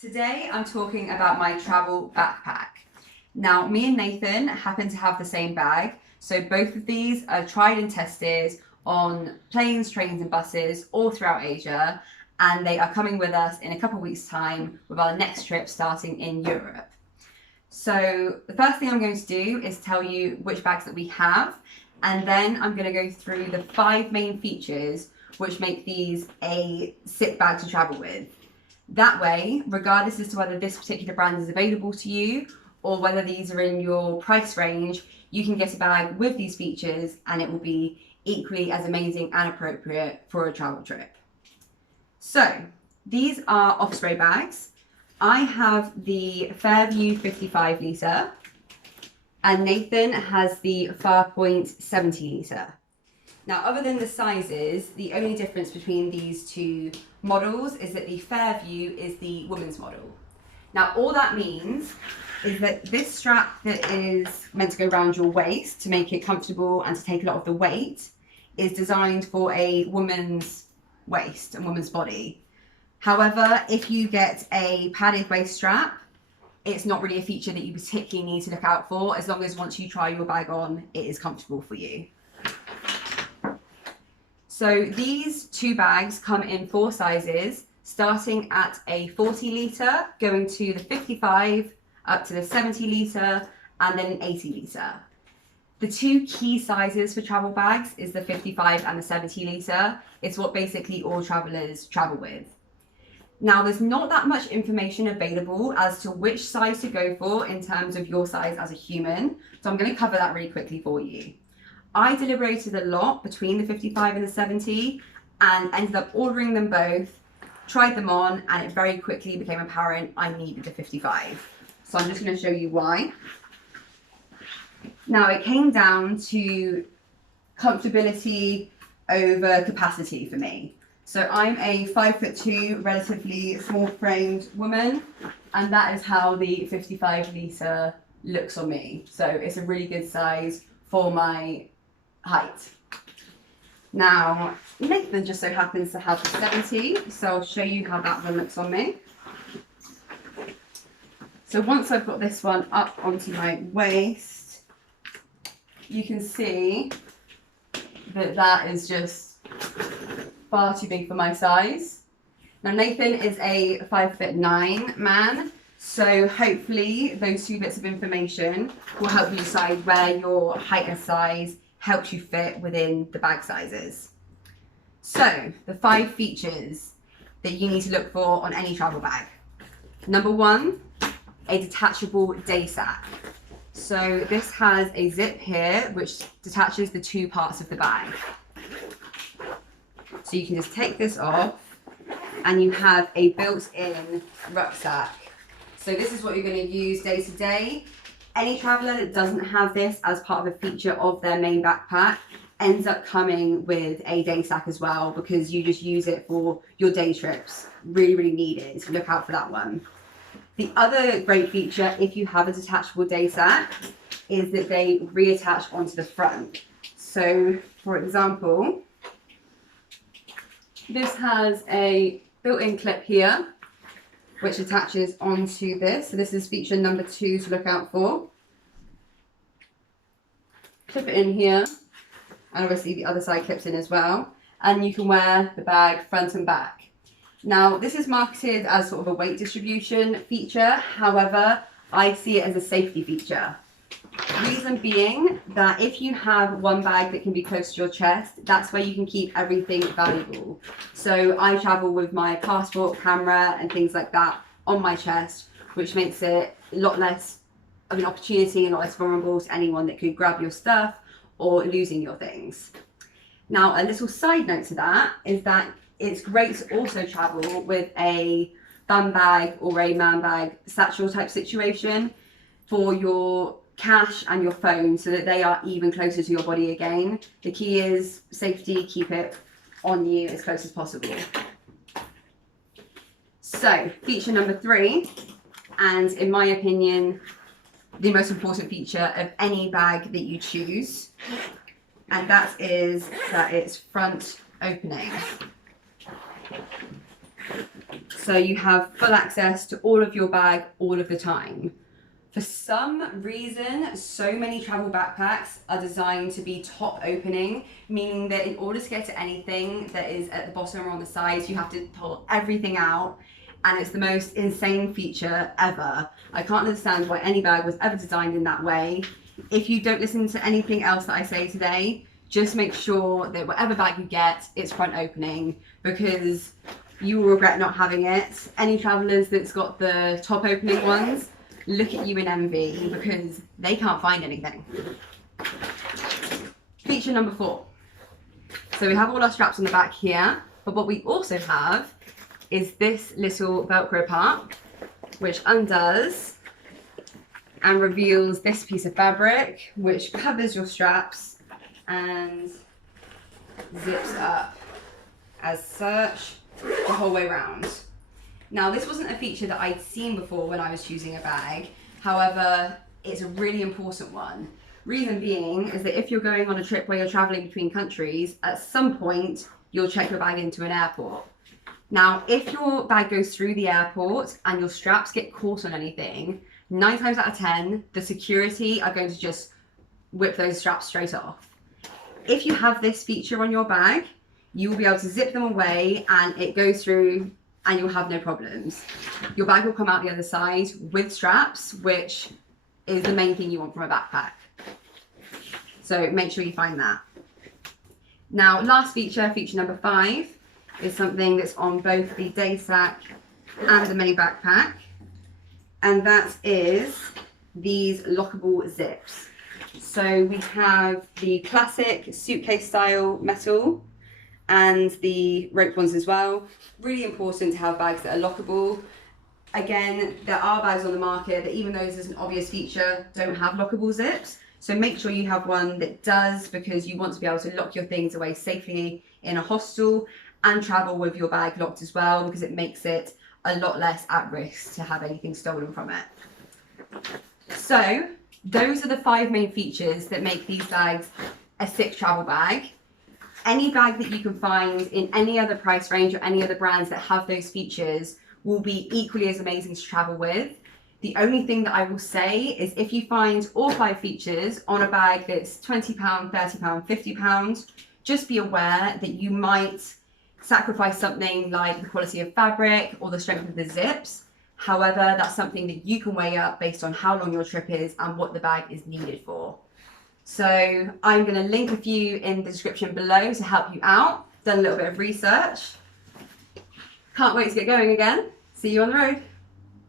Today I'm talking about my travel backpack. Now, me and Nathan happen to have the same bag, so both of these are tried and tested on planes, trains and buses all throughout Asia, and they are coming with us in a couple of weeks' time with our next trip starting in Europe. So the first thing I'm going to do is tell you which bags that we have, and then I'm going to go through the 5 main features which make these a sick bag to travel with. That way, regardless as to whether this particular brand is available to you or whether these are in your price range, you can get a bag with these features and it will be equally as amazing and appropriate for a travel trip. So, these are Osprey bags. I have the Fairview 55 litre and Nathan has the Farpoint 70 litre. Now, other than the sizes, the only difference between these two models is that the Fairview is the women's model. Now, all that means is that this strap that is meant to go around your waist to make it comfortable and to take a lot of the weight is designed for a woman's waist and woman's body. However, if you get a padded waist strap, it's not really a feature that you particularly need to look out for, as long as once you try your bag on, it is comfortable for you. So these 2 bags come in 4 sizes, starting at a 40 litre, going to the 55, up to the 70 litre, and then an 80 litre. The 2 key sizes for travel bags is the 55 and the 70 litre. It's what basically all travellers travel with. Now, there's not that much information available as to which size to go for in terms of your size as a human, so I'm going to cover that really quickly for you. I deliberated a lot between the 55 and the 70 and ended up ordering them both, tried them on, and it very quickly became apparent I needed the 55. So I'm just going to show you why. Now, it came down to comfortability over capacity for me. So I'm a 5'2", relatively small-framed woman, and that is how the 55 litre looks on me. So it's a really good size for my height. Now, Nathan just so happens to have the 70, so I'll show you how that one looks on me. So once I've got this one up onto my waist, you can see that that is just far too big for my size. Now, Nathan is a 5'9" man, so hopefully those 2 bits of information will help you decide where your height and size helps you fit within the bag sizes. So, the 5 features that you need to look for on any travel bag. Number 1, a detachable day sack. So this has a zip here which detaches the 2 parts of the bag. So you can just take this off and you have a built-in rucksack. So this is what you're going to use day to day. Any traveller that doesn't have this as part of a feature of their main backpack ends up coming with a day sack as well, because you just use it for your day trips. Really, really needed, so look out for that one. The other great feature, if you have a detachable day sack, is that they reattach onto the front. So, for example, this has a built-in clip here, which attaches onto this. So this is feature number 2 to look out for. Clip it in here, and obviously the other side clips in as well. And you can wear the bag front and back. Now, this is marketed as sort of a weight distribution feature. However, I see it as a safety feature. Reason being that if you have one bag that can be close to your chest, that's where you can keep everything valuable. So I travel with my passport, camera and things like that on my chest, which makes it a lot less of an opportunity and a lot less vulnerable to anyone that could grab your stuff or losing your things. Now, a little side note to that is that it's great to also travel with a bum bag or a man bag satchel type situation for your cash and your phone, so that they are even closer to your body again. The key is safety, keep it on you as close as possible. So, feature number 3, and in my opinion, the most important feature of any bag that you choose, and that is that it's front opening. So you have full access to all of your bag all of the time. For some reason, so many travel backpacks are designed to be top opening, meaning that in order to get to anything that is at the bottom or on the sides, you have to pull everything out. And it's the most insane feature ever. I can't understand why any bag was ever designed in that way. If you don't listen to anything else that I say today, just make sure that whatever bag you get, it's front opening, because you will regret not having it. Any travelers that's got the top opening ones, look at you in envy, because they can't find anything. Feature number 4. So we have all our straps on the back here, but what we also have is this little Velcro part, which undoes and reveals this piece of fabric, which covers your straps and zips up as such the whole way around. Now, this wasn't a feature that I'd seen before when I was choosing a bag. However, it's a really important one. Reason being is that if you're going on a trip where you're traveling between countries, at some point, you'll check your bag into an airport. Now, if your bag goes through the airport and your straps get caught on anything, 9 times out of 10, the security are going to just whip those straps straight off. If you have this feature on your bag, you will be able to zip them away and it goes through and you'll have no problems. Your bag will come out the other side with straps, which is the main thing you want from a backpack. So make sure you find that. Now, last feature, feature number 5, is something that's on both the day sack and the mini backpack. And that is these lockable zips. So we have the classic suitcase style metal and the rope ones as well. Really important to have bags that are lockable. Again, there are bags on the market that, even though this is an obvious feature, don't have lockable zips. So make sure you have one that does, because you want to be able to lock your things away safely in a hostel and travel with your bag locked as well, because it makes it a lot less at risk to have anything stolen from it. So those are the 5 main features that make these bags a sick travel bag. Any bag that you can find in any other price range or any other brands that have those features will be equally as amazing to travel with. The only thing that I will say is, if you find all 5 features on a bag that's £20, £30, £50, just be aware that you might sacrifice something like the quality of fabric or the strength of the zips. However, that's something that you can weigh up based on how long your trip is and what the bag is needed for. So I'm going to link a few in the description below to help you out. Done a little bit of research. Can't wait to get going again. See you on the road.